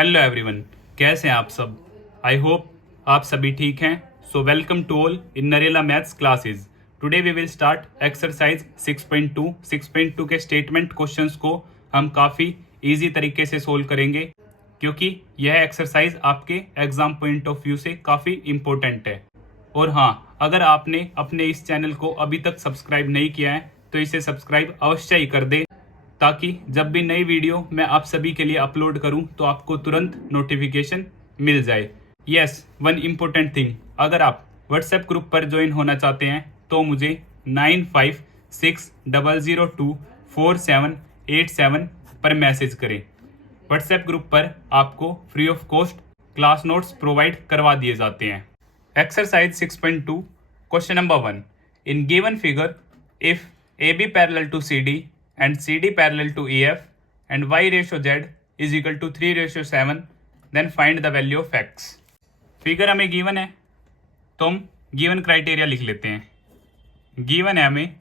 Hello everyone, कैसे हैं आप सब। आई होप आप सभी ठीक हैं। So welcome to all in Narela maths classes. Today we will start exercise 6.2। 6.2 के स्टेटमेंट क्वेश्चंस को हम काफ़ी इजी तरीके से सोल्व करेंगे, क्योंकि यह एक्सरसाइज आपके एग्जाम पॉइंट ऑफ व्यू से काफ़ी इम्पोर्टेंट है। और हाँ, अगर आपने अपने इस चैनल को अभी तक सब्सक्राइब नहीं किया है तो इसे सब्सक्राइब अवश्य ही कर दें, ताकि जब भी नई वीडियो मैं आप सभी के लिए अपलोड करूं तो आपको तुरंत नोटिफिकेशन मिल जाए। यस, वन इम्पोर्टेंट थिंग, अगर आप व्हाट्सएप ग्रुप पर ज्वाइन होना चाहते हैं तो मुझे 9560024787 पर मैसेज करें। व्हाट्सएप ग्रुप पर आपको free of cost class notes provide करवा दिए जाते हैं। Exercise 6.2 question number 1। In given figure if AB parallel to CD and CD parallel to EF and Y ratio Z is equal to 3:7, then find the value of X। Figure हमें given है तो हम given criteria लिख लेते हैं। Given है हमें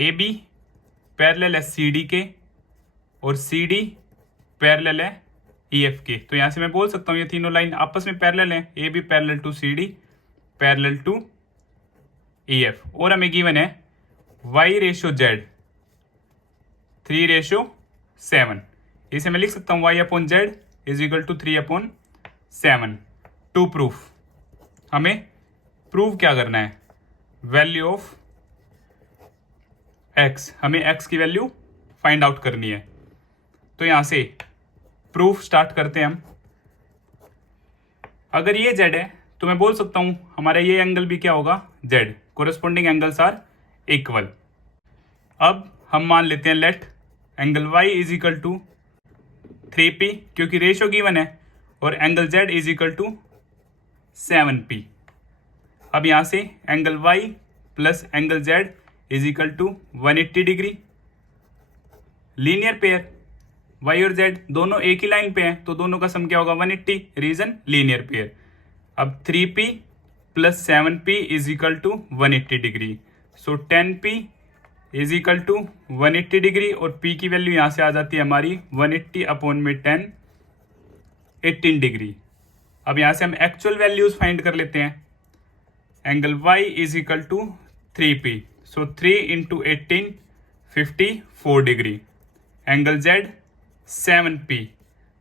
AB parallel है CD के और CD पैरेलल है EF के। तो यहाँ से मैं बोल सकता हूँ ये तीनों लाइन आपस में पैरेलल हैं। AB parallel to CD parallel to EF। और हमें गिवन है Y रेशियो Z 3:7। इसे मैं लिख सकता हूँ y/z is equal to 3/7। To proof, हमें प्रूव क्या करना है, वैल्यू ऑफ x। हमें x की वैल्यू फाइंड आउट करनी है। तो यहां से प्रूफ स्टार्ट करते हैं हम। अगर ये z है तो मैं बोल सकता हूं हमारा ये एंगल भी क्या होगा, z। Corresponding angles are equal. अब हम मान लेते हैं let angle y is equal to 3p, क्योंकि रेशियो गिवन है, और angle z is equal to 7p। अब यहां से angle y plus angle z is equal to 180 degree. Linear pair y और z दोनों एक ही लाइन पे हैं तो दोनों का सम क्या होगा, 180। Reason linear pair. अब 3p plus 7p is equal to 180 degree. So 10p is equal to 180 degree, और p की वैल्यू यहां से आ जाती है हमारी 180/10 18 डिग्री। अब यहां से हम एक्चुअल वैल्यूज फाइंड कर लेते हैं। Angle y is equal to 3p, so 3 into 18 54 degree. Angle z 7p,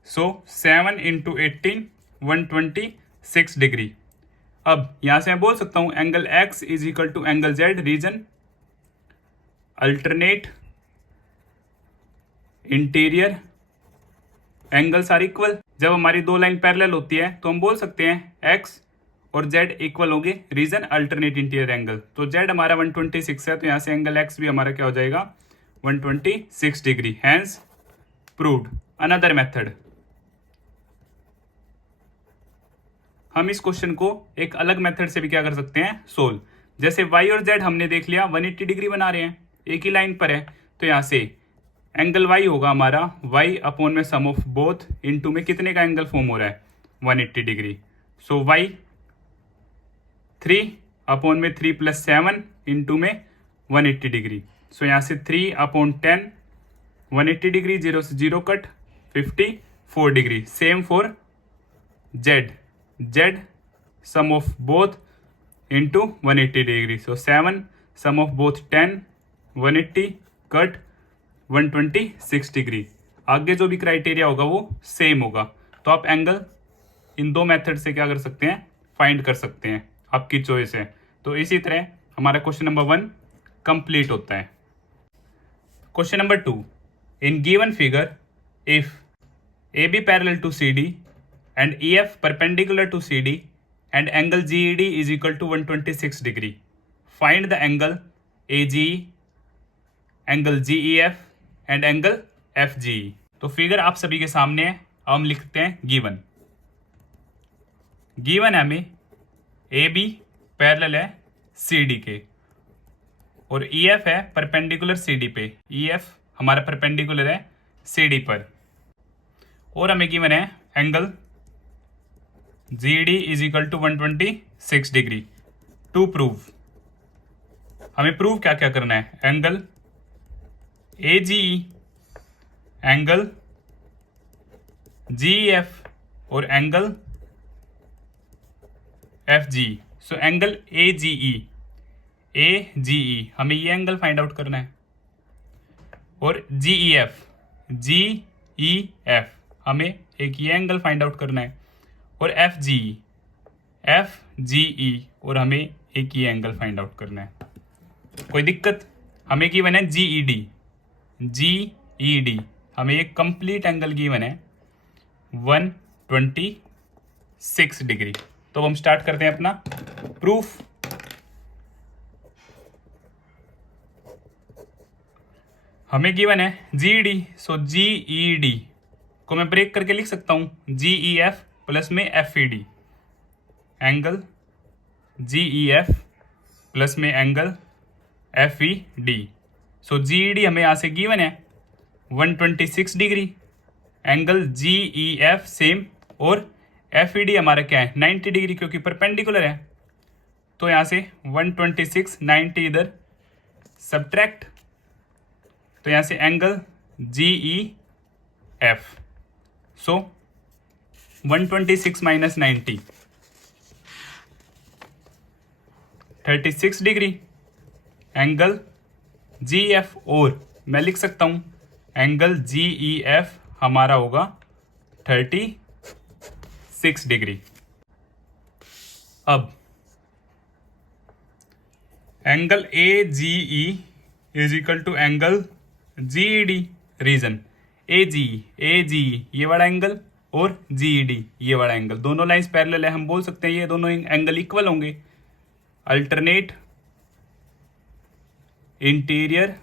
so 7 into 18 126 degree. अब यहां से मैं बोल सकता हूं angle x is equal to angle z, reason alternate interior angles are equal. जब हमारी दो लाइन पैरेलल होती है तो हम बोल सकते हैं x और z इक्वल होंगे, रीजन अल्टरनेट इंटीरियर एंगल। तो z हमारा 126 है तो यहां से एंगल x भी हमारा क्या हो जाएगा, 126 degree. Hence proved. Another method, हम इस क्वेश्चन को एक अलग मेथड से भी क्या कर सकते हैं, सोल्व। जैसे y और z हमने देख लिया 180 डिग्री बना रहे हैं, एक ही लाइन पर है, तो यहां से एंगल y होगा हमारा y अपॉन में सम ऑफ बोथ इनटू में कितने का एंगल फॉर्म हो रहा है, 180 डिग्री। सो y 3 अपॉन में 3 प्लस 7 इंटू में 180 डिग्री। सो यहां से 3/10 180 डिग्री, 0 से 0 cut 54 degree. Same for z sum of both into 180 degree. So 7 sum of both 10 180 cut 126 degree. आगे जो भी क्राइटेरिया होगा वो सेम होगा। तो आप एंगल इन दो मेथड से क्या कर सकते हैं, फाइंड कर सकते हैं, आपकी चॉइस है। तो इसी तरह हमारा क्वेश्चन नंबर 1 कंप्लीट होता है। Question number 2। In given figure if AB parallel to CD and EF perpendicular to CD and angle GED is equal to 126 degree, find the angle AGE, angle GEF and angle FGE। तो figure आप सभी के सामने है। अब हम लिखते हैं गिवन। गिवन है हमें AB पैरेलल है CD के और EF है परपेंडिकुलर CD पे। EF हमारा परपेंडिकुलर है CD पर, और हमें गिवन है angle GD is equal to 126 degree. To prove, हमें प्रूव क्या क्या करना है, angle AGE, angle G F और angle F G. So angle A G E, हमें ये एंगल फाइंड आउट करना है। और जी ई एफ, हमें एक ये एंगल फाइंड आउट करना है। और एफ जी ई, और हमें एक ये एंगल फाइंड आउट करना है। कोई दिक्कत? हमें गिवन है जी ई डी, हमें एक कंप्लीट एंगल गिवन है 126 डिग्री। तो हम स्टार्ट करते हैं अपना प्रूफ। हमें गिवन है जी डी, सो जी ई डी को मैं ब्रेक करके लिख सकता हूं जी ई एफ प्लस में F E D, angle G E F plus में एंगल एफ ई डी। सो जी ई डी हमें यहां से गिवन है 126 degree, angle G E F same, और एफ ई डी हमारा क्या है 90 डिग्री, क्योंकि परपेंडिकुलर है। तो यहां से 126 90 इधर सब्ट्रैक्ट, तो यहां से एंगल जी ई एफ, सो 126 minus 90 36 degree, angle G F, और मैं लिख सकता हूं एंगल जी ई एफ हमारा होगा 36 डिग्री। अब angle A G E is equal to angle G E D. Reason A G ये वाला एंगल और जी ई डी ये वाला एंगल, दोनों लाइंस पैरेलल है। हम बोल सकते हैं ये दोनों एंगल इक्वल होंगे। Alternate interior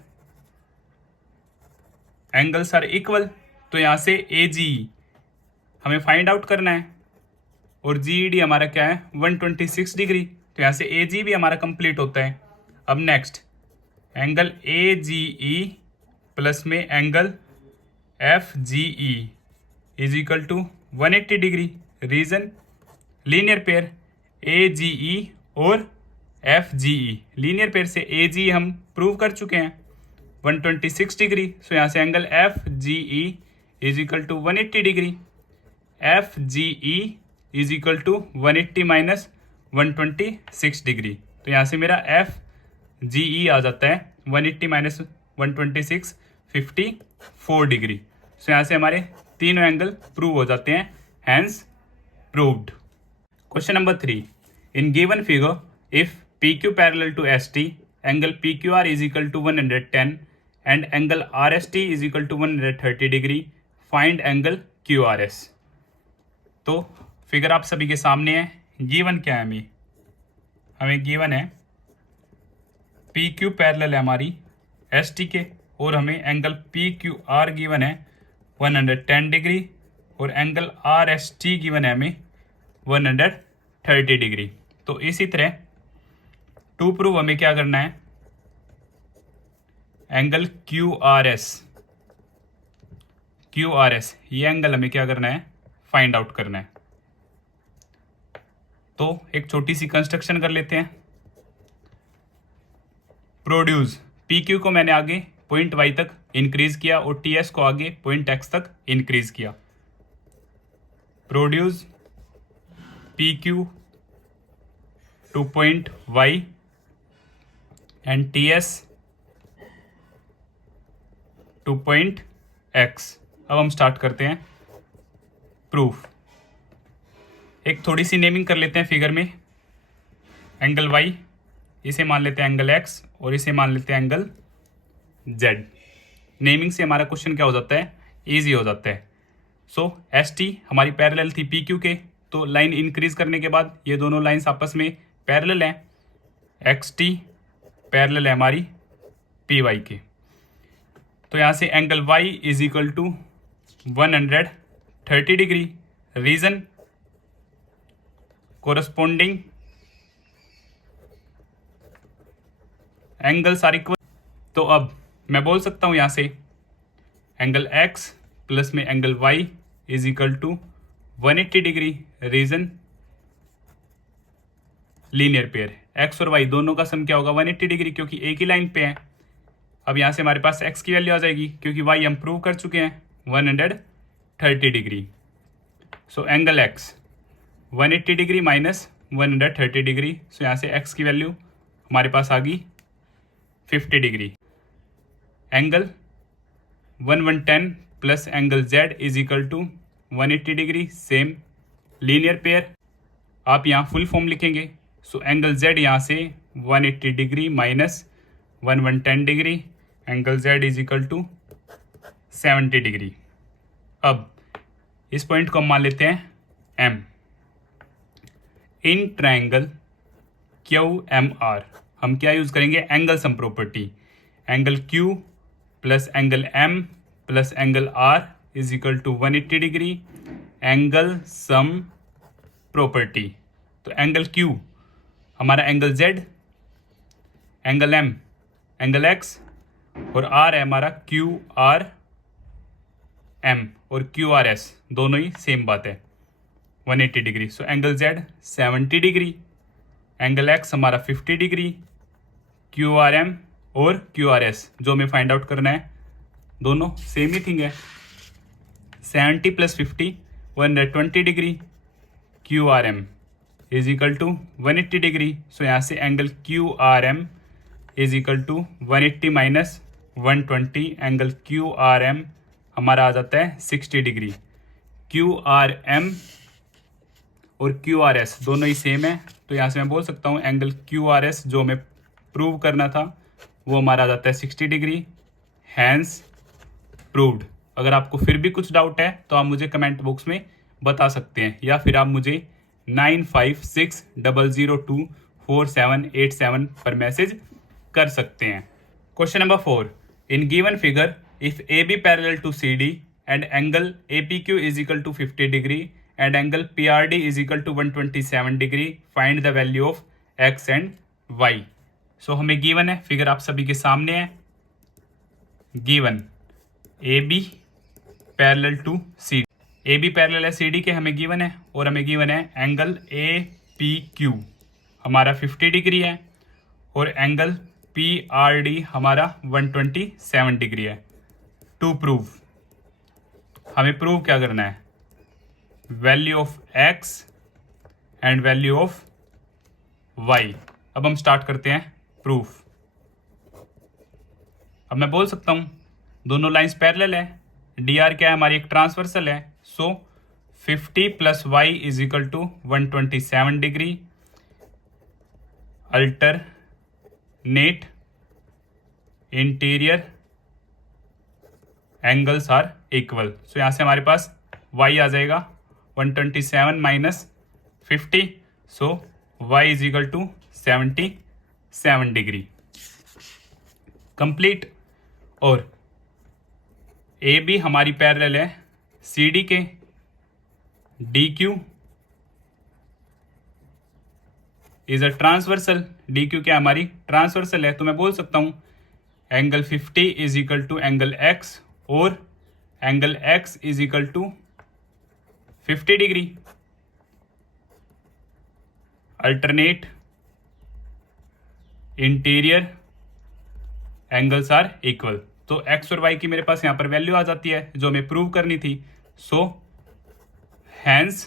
angles are equal, तो यहां से ए जी हमें फाइंड आउट करना है, और जी ई डी हमारा क्या है 126 डिग्री, तो यहां से ए जी भी हमारा कंप्लीट होता है। अब next angle A G E plus में angle F G E is equal to 180 degree. Reason linear pair A G E और F G E, linear pair से ए जी हम प्रूव कर चुके हैं 126 डिग्री। सो यहाँ से angle F G E is equal to 180 degree, F G E is equal to 180 minus 126 degree. तो यहाँ से मेरा एफ जी ई आ जाता है 180 माइनस 126 54 डिग्री। सो यहाँ से हमारे तीनों एंगल प्रूव हो जाते हैं, hence proved. Question number 3, in given figure if P Q parallel to S T, angle P Q R is equal to 110 and angle R S T is equal to 130 degree, find angle Q R S. तो figure आप सभी के सामने है। Given क्या है हमें given है पी क्यू पैरेलल है हमारी एस टी के, और हमें angle P Q are given है 110 डिग्री, और angle R S T given है हमें 130 डिग्री। तो इसी तरह टू प्रूव हमें क्या करना है, एंगल क्यू आर एस ये एंगल हमें क्या करना है फाइंड आउट करना है। तो एक छोटी सी कंस्ट्रक्शन कर लेते हैं। प्रोड्यूस पी क्यू को मैंने आगे पॉइंट वाई तक इंक्रीज किया और टी एस को आगे पॉइंट एक्स तक इंक्रीज किया। Produce P Q to point Y and T S to point X. अब हम स्टार्ट करते हैं प्रूफ। एक थोड़ी सी नेमिंग कर लेते हैं फिगर में। एंगल वाई इसे मान लेते हैं एंगल एक्स, और इसे मान लेते हैं एंगल जेड। नेमिंग से हमारा क्वेश्चन क्या हो जाता है, ईजी हो जाता है। सो एस टी हमारी पैरेलल थी पी क्यू के, तो लाइन इंक्रीज करने के बाद ये दोनों लाइंस आपस में पैरेलल हैं। एक्स टी पैरेलल है हमारी पी वाई के, तो यहाँ से angle Y is equal to 130 degree. Reason corresponding angles are equal. तो अब मैं बोल सकता हूं यहां से एंगल एक्स प्लस में angle Y is equal to 180 degree. Reason linear pair X और वाई दोनों का सम क्या होगा 180 डिग्री, क्योंकि एक ही लाइन पे है। अब यहां से हमारे पास एक्स की वैल्यू आ जाएगी, क्योंकि वाई हम प्रूव कर चुके हैं 130 degree. So angle X 180 degree minus 130 degree, so यहाँ से एक्स की वैल्यू हमारे पास आ गई 50 degree. Angle 110 plus angle Z is equal to 180 degree, same linear pair. आप यहाँ फुल फॉर्म लिखेंगे, सो एंगल जेड यहाँ से 180 degree minus 110 degree, angle Z is equal to 70 degree. अब इस पॉइंट को हम मान लेते हैं M. In triangle Q M R हम क्या यूज़ करेंगे, angle sum property. Angle Q plus angle M plus angle R is equal to 180 degree, angle sum property. तो एंगल क्यू हमारा angle Z, angle M angle X, और R है हमारा Q R M और Q R S, दोनों ही same बात है 180 degree. So angle Z 70 degree, angle x हमारा 50 डिग्री, क्यू आर एम और क्यू आर एस जो हमें फाइंड आउट करना है दोनों सेम ही थिंग है। 70 प्लस 50 120 degree, Q R M is equal to 180 degree. So यहाँ से angle Q R M is equal to 180 minus 120, angle Q R M हमारा आ जाता है 60 डिग्री। क्यू आर एम और क्यू आर एस दोनों ही सेम है, तो यहाँ से मैं बोल सकता हूँ एंगल क्यू आर एस जो हमें प्रूव करना था वो हमारा आ जाता है 60 डिग्री, हैंस प्रूव्ड। अगर आपको फिर भी कुछ डाउट है तो आप मुझे कमेंट बॉक्स में बता सकते हैं, या फिर आप मुझे 9560024787 पर मैसेज कर सकते हैं। Question number 4, in given figure if A B parallel to C D and angle A P Q is equal to 50 degree and angle P R D is equal to 127 degree, find the value of x and Y. So हमें given है, figure आप सभी के सामने है। Given A B parallel to C, A B parallel है C D के, हमें गिवन है, और हमें गिवन है एंगल ए पी क्यू हमारा 50 डिग्री है और एंगल पी आर डी हमारा 127 डिग्री है। टू प्रूव, हमें प्रूव क्या करना है, value of x and value of y. अब हम स्टार्ट करते हैं प्रूफ। अब मैं बोल सकता हूं दोनों लाइंस पैरेलल है, डी आर क्या है हमारी एक ट्रांसवर्सल है, so 50 plus Y is equal to 127 degree, alternate interior angles are equal. So यहां से हमारे पास y आ जाएगा 127 minus 50, so y is equal to 77 degree complete. और ए बी हमारी पैरेलल है सी डी के, D Q is a transversal, D Q क्या हमारी ट्रांसवर्सल है, तो मैं बोल सकता हूं angle 50 is equal to angle X और angle X is equal to 50 degree, alternate interior angles are equal. तो एक्स और वाई की मेरे पास यहां पर वैल्यू आ जाती है जो हमें प्रूव करनी थी, so hence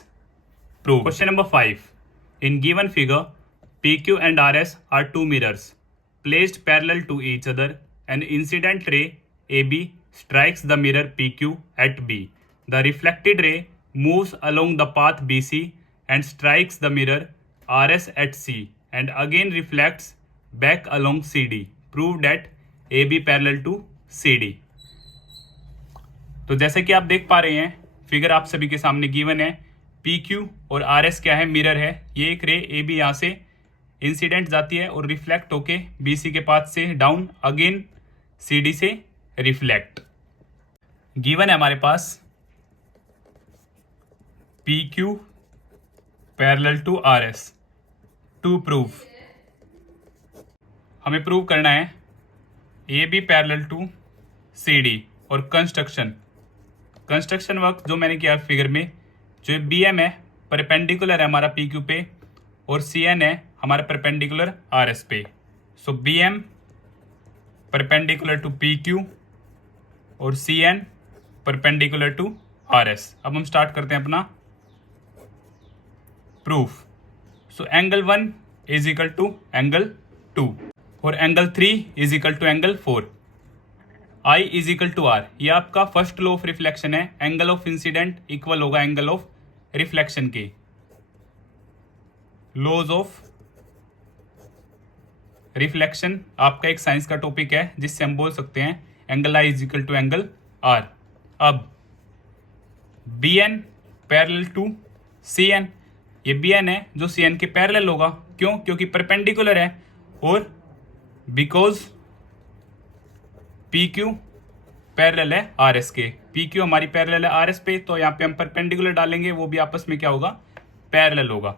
prove. Question number 5, in given figure PQ and RS are two mirrors placed parallel to each other. An incident ray AB strikes the mirror PQ at B. The reflected ray moves along the path BC and strikes the mirror RS at C and again reflects back along CD. Prove that AB parallel to CD. तो जैसे कि आप देख पा रहे हैं figure आप सभी के सामने गिवन है, PQ और RS क्या है, मिरर है। ये एक रे AB यहाँ से इंसिडेंट जाती है और रिफ्लेक्ट होके BC के पाथ से डाउन अगेन CD से रिफ्लेक्ट। गिवन है हमारे पास PQ parallel to RS। To prove, हमें प्रूव करना है AB पैरेलल टू CD और कंस्ट्रक्शन वर्क जो मैंने किया फिगर में, जो BM है परपेंडिकुलर है हमारा PQ पे और CN है हमारा परपेंडिकुलर RS पे। सो BM परपेंडिकुलर टू PQ और CN परपेंडिकुलर टू RS। अब हम स्टार्ट करते हैं अपना proof. So angle 1 is equal to angle 2 और angle 3 is equal to angle 4। I is equal to R, ये आपका फर्स्ट लॉ ऑफ रिफ्लेक्शन है। एंगल ऑफ इंसिडेंट इक्वल होगा एंगल ऑफ रिफ्लेक्शन के। लॉज ऑफ रिफ्लेक्शन आपका एक science का topic है जिससे हम बोल सकते हैं angle I is equal to angle R. अब B N parallel to C N, ये बी एन है जो सी एन के पैरेलल होगा। क्यों? क्योंकि परपेंडिकुलर है और बिकॉज पी क्यू पैरेलल है आर एस के। पी क्यू हमारी पैरेलल है आर एस पे, तो यहाँ पे हम परपेंडिकुलर डालेंगे, वो भी आपस में क्या होगा? पैरेलल होगा।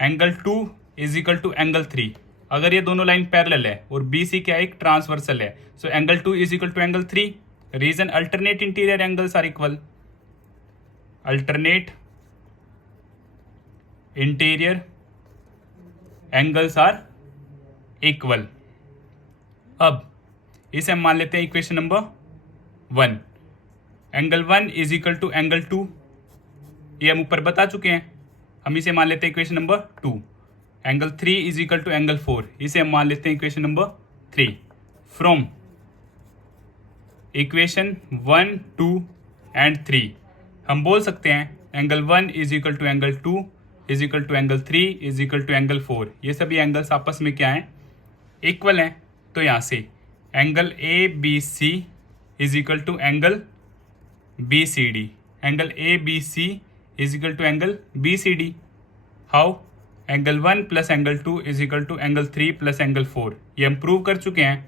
Angle 2 is equal to angle 3, अगर ये दोनों लाइन पैरेलल है और बी सी क्या एक ट्रांसवर्सल है, so angle 2 is equal to angle 3। Reason alternate interior angles are equal, alternate interior angles are equal. अब इसे हम मान लेते हैं equation number 1। Angle 1 is equal to angle 2, ये हम ऊपर बता चुके हैं, हम इसे मान लेते हैं equation number 2। Angle 3 is equal to angle 4, इसे हम मान लेते हैं equation number 3। From equation 1, 2 and 3 हम बोल सकते हैं angle 1 is equal to angle 2 is equal to angle 3 is equal to angle 4। ये सभी एंगल्स आपस में क्या हैं? इक्वल हैं। तो यहाँ से angle A B C is equal to angle B C D, angle A B C is equal to angle B C D. How? Angle 1 plus angle 2 is equal to angle 3 plus angle 4। ये हम prove कर चुके हैं।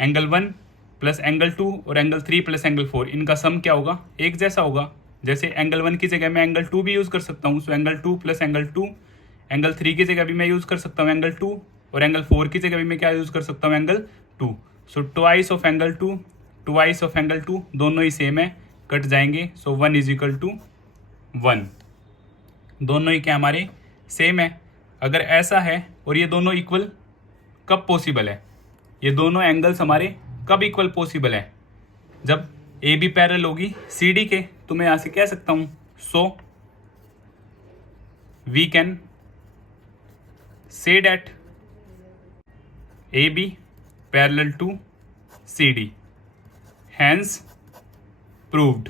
Angle 1 plus angle 2 और angle 3 plus angle 4, इनका सम क्या होगा? एक जैसा होगा। जैसे एंगल 1 की जगह मैं एंगल 2 भी यूज़ कर सकता हूँ, सो एंगल 2 प्लस एंगल 2, एंगल 3 की जगह भी मैं यूज़ कर सकता हूँ एंगल 2, और एंगल 4 की जगह भी मैं क्या यूज़ कर सकता हूँ? Angle 2। So twice of angle 2, twice of angle 2, दोनों ही सेम है, कट जाएंगे। सो 1 इज इक्वल टू 1, दोनों ही क्या हमारे सेम है। अगर ऐसा है और ये दोनों इक्वल कब पॉसिबल है? ये दोनों एंगल्स हमारे कब इक्वल पॉसिबल है? जब ए बी पैरेलल होगी सी डी के। तो मैं यहाँ से कह सकता हूँ so we can say that A B parallel to C D, hence proved.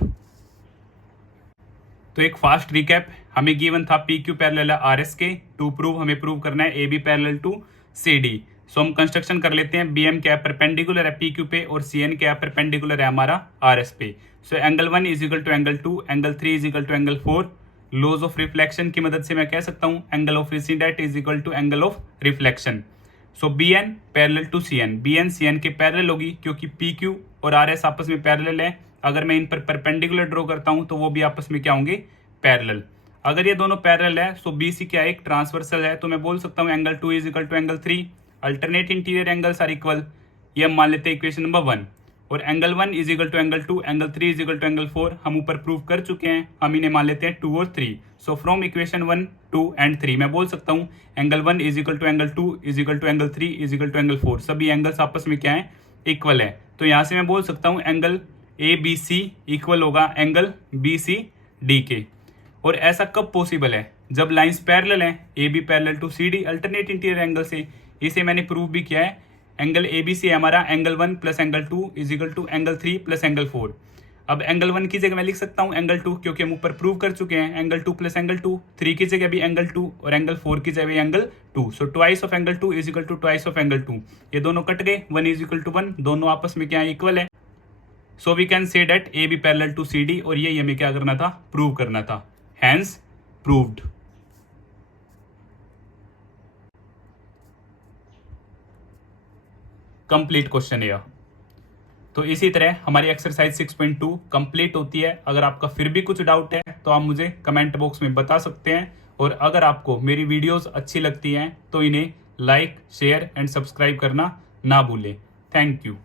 तो एक फास्ट रिकैप, हमें गिवन था पी क्यू पैरेलल है आर एस के, टू प्रूव हमें प्रूव करना है A B parallel to C D. So हम कंस्ट्रक्शन कर लेते हैं। बी एम क्या है? परपेंडिकुलर है पी क्यू पे, और सी एन क्या है? परपेंडिकुलर है हमारा आर एस पे। So angle 1 is equal to angle 2, angle 3 is equal to angle 4। Laws of reflection की मदद से मैं कह सकता हूँ angle of incident is equal to angle of reflection. So B N parallel to C N, B N C N के parallel होगी क्योंकि पी क्यू और आर एस आपस में पैरेलल है। अगर मैं इन पर परपेंडिकुलर ड्रॉ करता हूँ तो वो भी आपस में क्या होंगे? पैरेलल। अगर ये दोनों पैरेलल है, सो बी सी क्या है? एक ट्रांसवर्सल है। तो मैं बोल सकता हूँ angle 2 is equal to angle 3, alternate interior angles are equal. ये हम मान लेते हैं इक्वेशन नंबर 1। और angle 1 is equal to angle 2, angle 3 is equal to angle 4 हम ऊपर प्रूव कर चुके हैं, हम इन्हें मान लेते हैं 2 और 3। सो फ्रॉम इक्वेशन 1, 2 एंड 3 मैं बोल सकता हूँ angle 1 is equal to angle 2 is equal to angle 3 is equal to angle 4, सभी एंगल्स आपस में क्या है? इक्वल है। तो यहाँ से मैं बोल सकता हूँ angle A B C equal होगा एंगल बी सी डी के। और ऐसा कब पॉसिबल है? जब लाइंस पैरेलल हैं, A B parallel to C D, alternate interior angle से। इसे मैंने प्रूव भी किया है। एंगल ए बी सी हमारा angle 1 plus angle 2 is equal to angle 3 plus angle 4। अब एंगल 1 की जगह मैं लिख सकता हूँ एंगल 2, क्योंकि हम ऊपर प्रूव कर चुके हैं एंगल 2 प्लस एंगल 2, 3 की जगह भी एंगल 2 और एंगल 4 की जगह भी angle 2। So twice of angle 2 is equal to twice of angle 2। ये दोनों कट गए, 1 इज इक्वल टू 1, दोनों आपस में क्या है? इक्वल है। So we can say that A B parallel to C D, और ये हमें क्या करना था? प्रूव करना था, हैंस प्रूव्ड। कंप्लीट क्वेश्चन है। तो इसी तरह हमारी एक्सरसाइज 6.2 कंप्लीट होती है। अगर आपका फिर भी कुछ डाउट है तो आप मुझे कमेंट बॉक्स में बता सकते हैं, और अगर आपको मेरी वीडियोस अच्छी लगती हैं तो इन्हें लाइक, शेयर एंड सब्सक्राइब करना ना भूलें। Thank you.